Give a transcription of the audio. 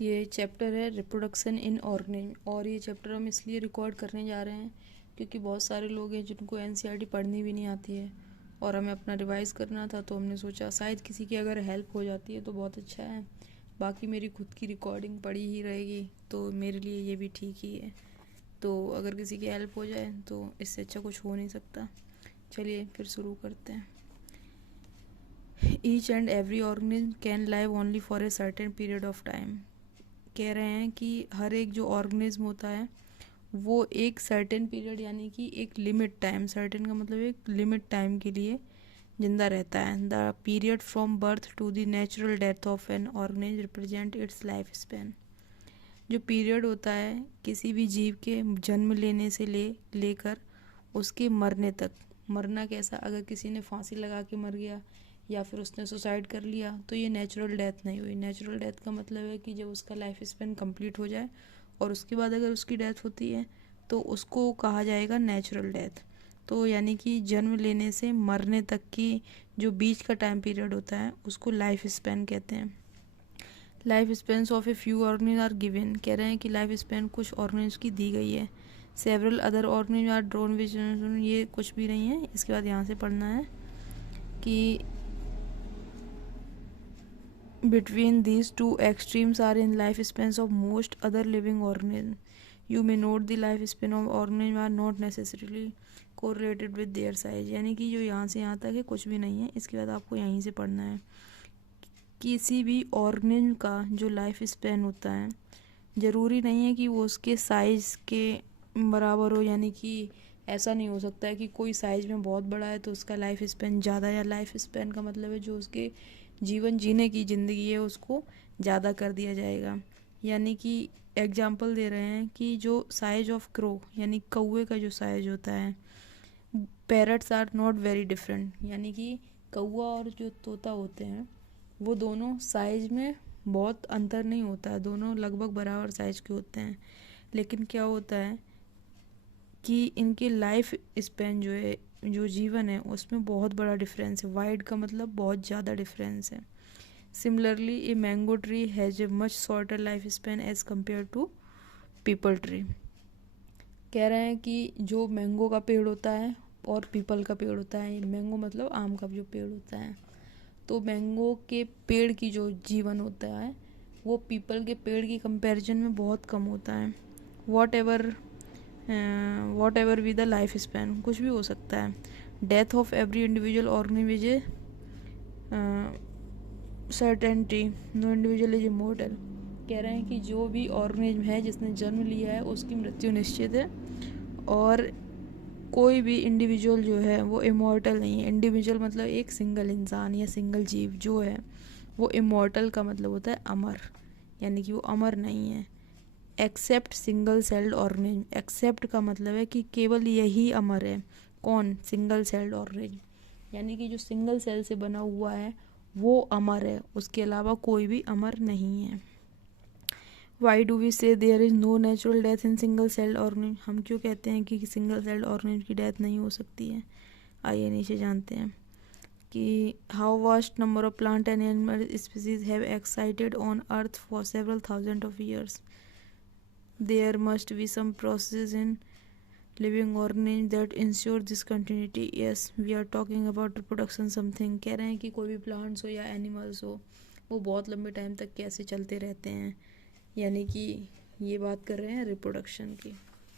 ये चैप्टर है reproduction in organism, और ये चैप्टर हम इसलिए रिकॉर्ड करने जा रहे हैं क्योंकि बहुत सारे लोग हैं जिनको एनसीईआरटी पढ़नी भी नहीं आती है और हमें अपना रिवाइज करना था, तो हमने सोचा शायद किसी की अगर हेल्प हो जाती है तो बहुत अच्छा है। बाकी मेरी खुद की रिकॉर्डिंग पड़ी ही रहेगी तो मेरे लिए ये भी ठीक ही है। तो अगर किसी की हेल्प हो जाए तो इससे अच्छा कुछ हो नहीं सकता। चलिए फिर शुरू करते हैं। Each and every organism can live only for a certain period of time. कह रहे हैं कि हर एक जो ऑर्गेनिज्म होता है वो एक सर्टेन पीरियड यानी कि एक लिमिट टाइम, सर्टेन का मतलब एक लिमिट टाइम के लिए जिंदा रहता है। The period from birth to the natural death of an organism represent its life span. जो पीरियड होता है किसी भी जीव के जन्म लेने से लेकर उसके मरने तक। मरना कैसा, अगर किसी ने फांसी लगा के मर गया या फिर उसने सुसाइड कर लिया तो ये नेचुरल डेथ नहीं हुई। नेचुरल डेथ का मतलब है कि जब उसका लाइफ स्पेन कंप्लीट हो जाए और उसके बाद अगर उसकी डेथ होती है तो उसको कहा जाएगा नेचुरल डेथ। तो यानी कि जन्म लेने से मरने तक की जो बीच का टाइम पीरियड होता है उसको लाइफ स्पेन कहते हैं। Life span of a few organism are given. कह रहे हैं कि लाइफ स्पेन कुछ ऑर्गेनिज्म की दी गई है। Several other organism are drawn which, ये कुछ भी नहीं है। इसके बाद यहाँ से पढ़ना है कि between these two extremes are in lifespans of most other living organisms. You may note the lifespan of organisms are not necessarily correlated with their size. यानी कि जो यहाँ से यहाँ तक है कुछ भी नहीं है। इसके बाद आपको यहीं से पढ़ना है किसी भी ऑर्गेनिज्म का जो लाइफ स्पैन होता है ज़रूरी नहीं है कि वो उसके साइज़ के बराबर हो। यानी कि ऐसा नहीं हो सकता है कि कोई साइज़ में बहुत बड़ा है तो उसका लाइफ स्पैन ज़्यादा, या लाइफ स्पैन का मतलब है जो उसके जीवन जीने की ज़िंदगी है उसको ज़्यादा कर दिया जाएगा। यानी कि एग्जाम्पल दे रहे हैं कि जो साइज ऑफ क्रो यानी कौवे का जो साइज होता है, parrots are not very different. यानी कि कौवा और जो तोता होते हैं वो दोनों साइज में बहुत अंतर नहीं होता है, दोनों लगभग बराबर साइज के होते हैं। लेकिन क्या होता है कि इनके लाइफ स्पेन जो है, जो जीवन है, उसमें बहुत बड़ा डिफरेंस है। वाइड का मतलब बहुत ज़्यादा डिफरेंस है। Similarly a mango tree has a much shorter life span as compare to peepal tree. कह रहे हैं कि जो मैंगो का पेड़ होता है और पीपल का पेड़ होता है, मैंगो मतलब आम का जो पेड़ होता है, तो मैंगो के पेड़ की जो जीवन होता है वो पीपल के पेड़ की कंपैरिजन में बहुत कम होता है। Whatever with the life span, कुछ भी हो सकता है। Death of every individual organism is a certainty, no individual is immortal. कह रहे हैं कि जो भी ऑर्गेनिज्म है जिसने जन्म लिया है उसकी मृत्यु निश्चित है और कोई भी इंडिविजुअल जो है वो इमॉर्टल नहीं है। इंडिविजुअल मतलब एक सिंगल इंसान या सिंगल जीव जो है वो इमॉर्टल का मतलब होता है अमर, यानी कि वो अमर नहीं है। Except single celled organism, except का मतलब है कि केवल यही अमर है। कौन? सिंगल सेल्ड ऑर्गेनिज्म, यानी कि जो सिंगल सेल से बना हुआ है वो अमर है, उसके अलावा कोई भी अमर नहीं है। Why do we say there is no natural death in single celled organism, हम क्यों कहते हैं कि सिंगल सेल्ड ऑर्गेनिज्म की डेथ नहीं हो सकती है। आइए नीचे जानते हैं कि how vast number of plant and animal species have excited on earth for several thousand of years. There must be some process in living organism that ensure this continuity. Yes, we are talking about reproduction something. कह रहे हैं कि कोई भी plants हो या animals हो वो बहुत लंबे टाइम तक कैसे चलते रहते हैं, यानी कि ये बात कर रहे हैं रिप्रोडक्शन की।